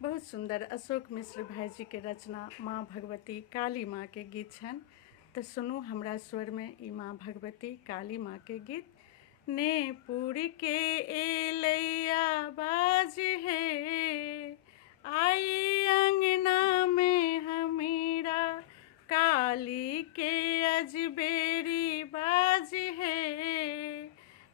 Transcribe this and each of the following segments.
बहुत सुंदर अशोक मिश्र भाई जी के रचना माँ भगवती काली माँ के गीत छन। तो सुनू हमरा स्वर में ई माँ भगवती काली माँ के गीत। ने पुर के एलैया बाज है, आई अंगना में हमीरा, काली के अजबेरी बाज है,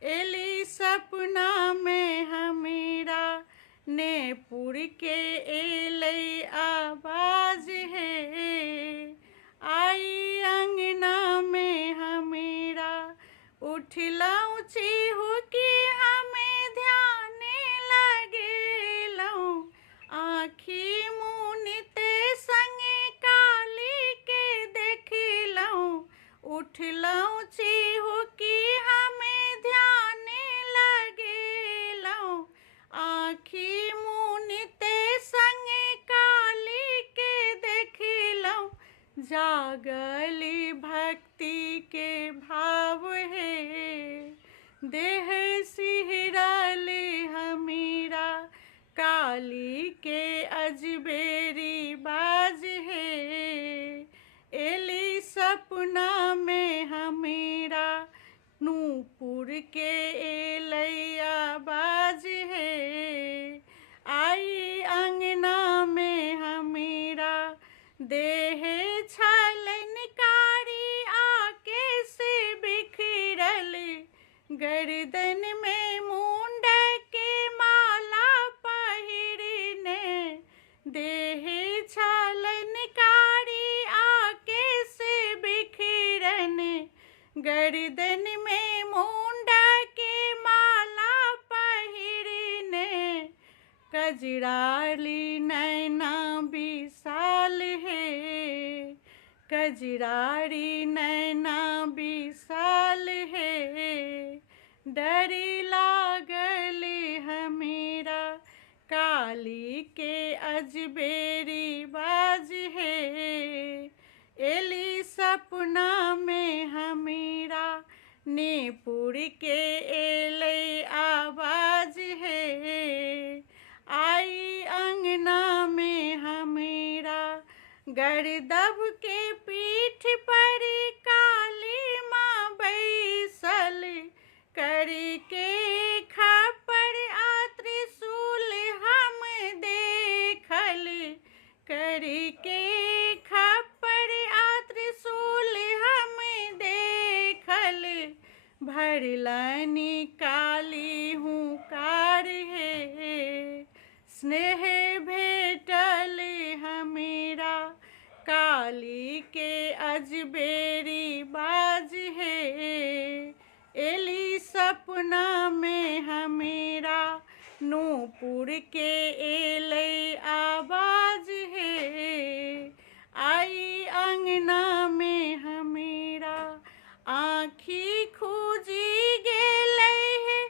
एली सपना में हमीरा, ने पुर के एलै आवाज है, आई अंगना में हमीरा, उठलौं चीहू की हमें ध्यान लगेलौं, आँखी मुनिते संगे काली के देखलौं, उठलौं चीहू की हमें ध्यान लगेलौं, आँखी मुनिते संगे काली के देखलौं, जागली भक्ति के भाव है, देह सिहरल हमीरा, काली के अजबेरी बाज है, एली सपना में हमीरा, नूपुर के एलैया बाज है, आई अंगना में हमीरा, देह छलनकारी आके से बिखरल, गर्दन में मुंड के माला पहिरने, देह छलनकारी आके से बिखरने, गर्दन में मुंड के माला पहिरने, कजराली नैना विशाल है, कजरारी नैना विशाल है, डरी लागल हमीरा, काली के अजबेरी बाज है, एली सपना में हमीरा, नेपुर के एलै आवाज है, आई अंगना में हमीरा, गर्दभ के पीठ पर काली माँ बैसल, करी के खपर आ त्रिशूल हम देखल, करी के खपर आ त्रिशूल हम देखल, भरलनि काली हुंकार है, स्नेह भेटल हमीरा, काली के अजबेरी बाज है, एली सपना में हमीरा, नूपुर के एलै आवाज है, आई अंगना में हमीरा, आँखी खूजी गेलै है,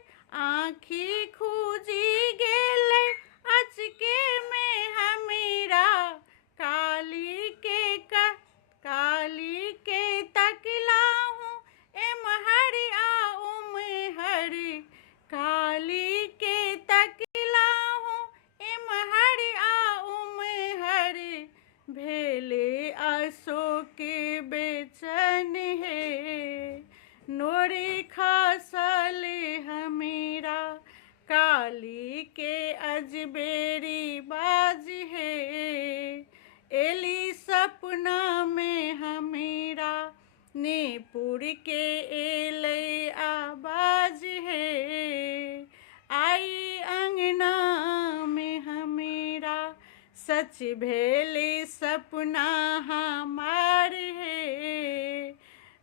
आँखी खूजी गेलै अचके में हमीरा, काली के तकलाहूँ एमहर आ उमहर, काली के तकलाहूँ एमहर आ उमहर, भेले अशोक बेचैन है, नोरी खसल हमीरा, काली के अजबेरी बाज है, एली सपना में हमीरा, नेपुर के एलै आवाज है, आई अंगना में हमीरा, सच भेले सपना हमार है,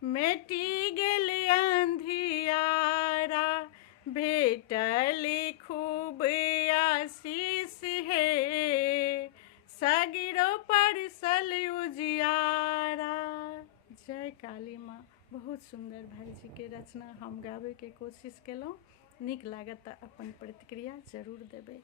मिटी गेल अंधियारा, भेटल खूब आशीष है, सगिरो परसल उजियारा। जय काली माँ। बहुत सुंदर भाई जी के रचना हम गावे के कोशिश केलौं। नीक लागत त अपन प्रतिक्रिया जरूर देबै।